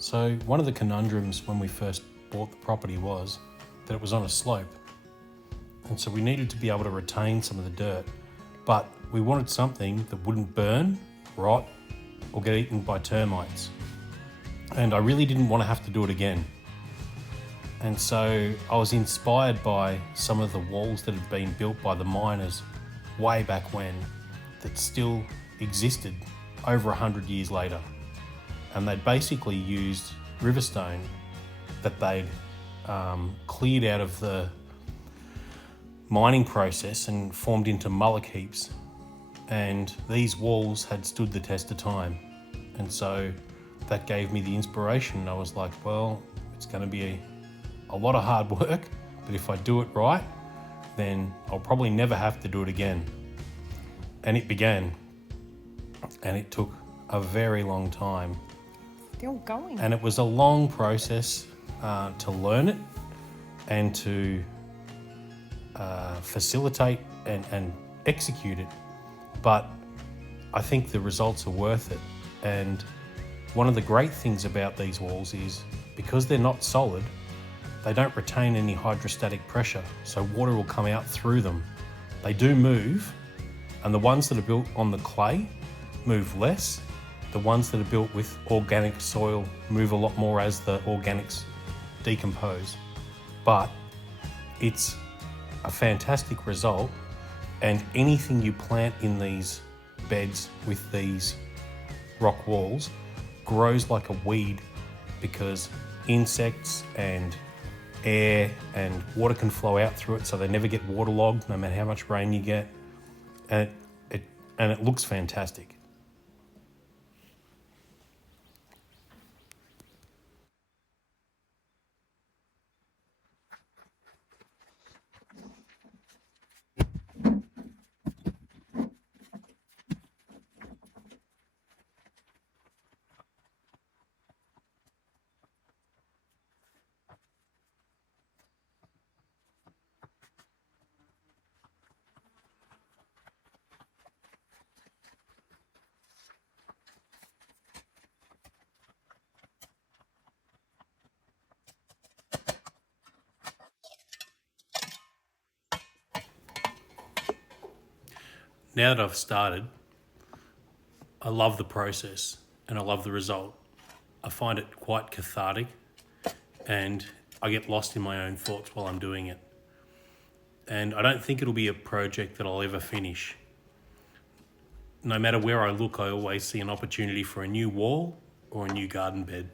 So one of the conundrums when we first bought the property was that it was on a slope. And so we needed to be able to retain some of the dirt, but we wanted something that wouldn't burn, rot, or get eaten by termites. And I really didn't want to have to do it again. And so I was inspired by some of the walls that had been built by the miners way back when that still existed over 100 years later. And they'd basically used riverstone that they'd cleared out of the mining process and formed into mullock heaps. And these walls had stood the test of time. And so that gave me the inspiration. I was like, well, it's going to be a lot of hard work, but if I do it right, then I'll probably never have to do it again. And it began. And it took a very long time. Still going. And it was a long process to learn it and to facilitate and execute it. But I think the results are worth it. And one of the great things about these walls is because they're not solid, they don't retain any hydrostatic pressure, so water will come out through them. They do move, and the ones that are built on the clay move less. The ones that are built with organic soil move a lot more as the organics decompose. But it's a fantastic result, and anything you plant in these beds with these rock walls grows like a weed, because insects and air and water can flow out through it, so they never get waterlogged no matter how much rain you get, and it looks fantastic. Now that I've started, I love the process and I love the result. I find it quite cathartic, and I get lost in my own thoughts while I'm doing it. And I don't think it'll be a project that I'll ever finish. No matter where I look, I always see an opportunity for a new wall or a new garden bed.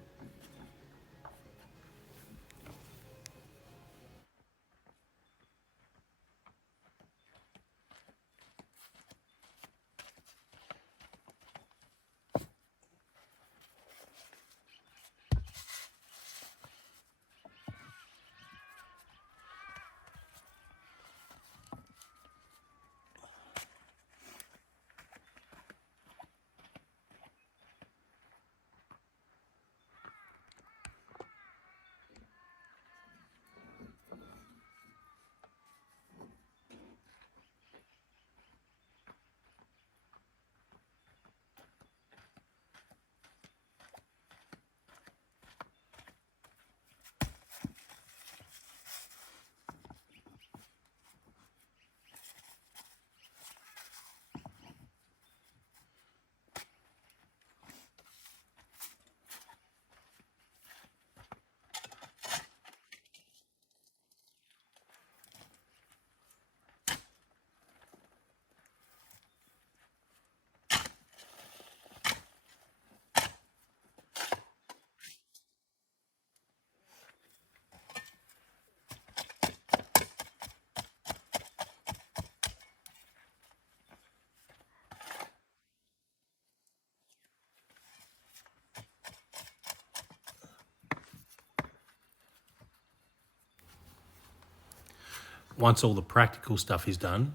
Once all the practical stuff is done,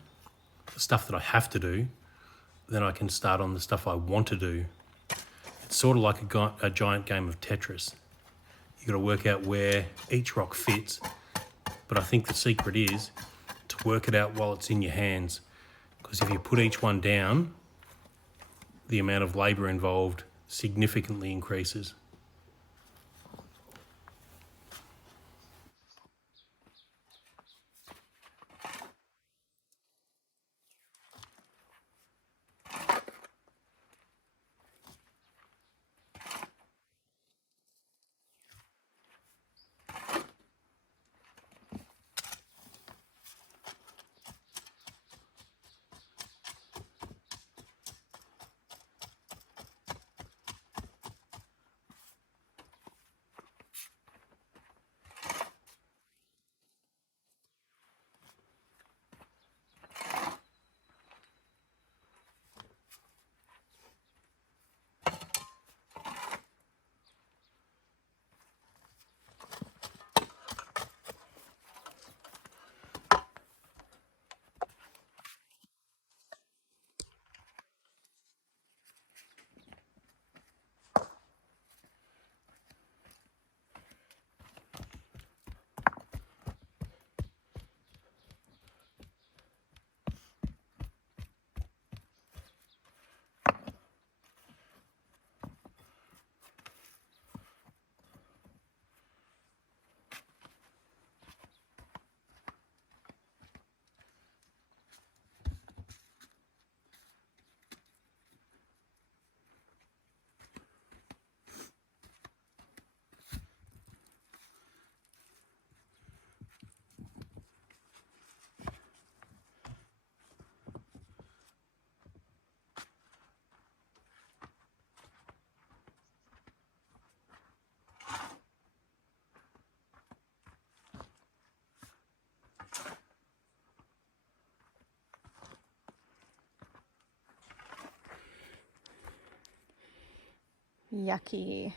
the stuff that I have to do, then I can start on the stuff I want to do. It's sort of like a giant game of Tetris. You've got to work out where each rock fits, but I think the secret is to work it out while it's in your hands, because if you put each one down, the amount of labour involved significantly increases. Yucky.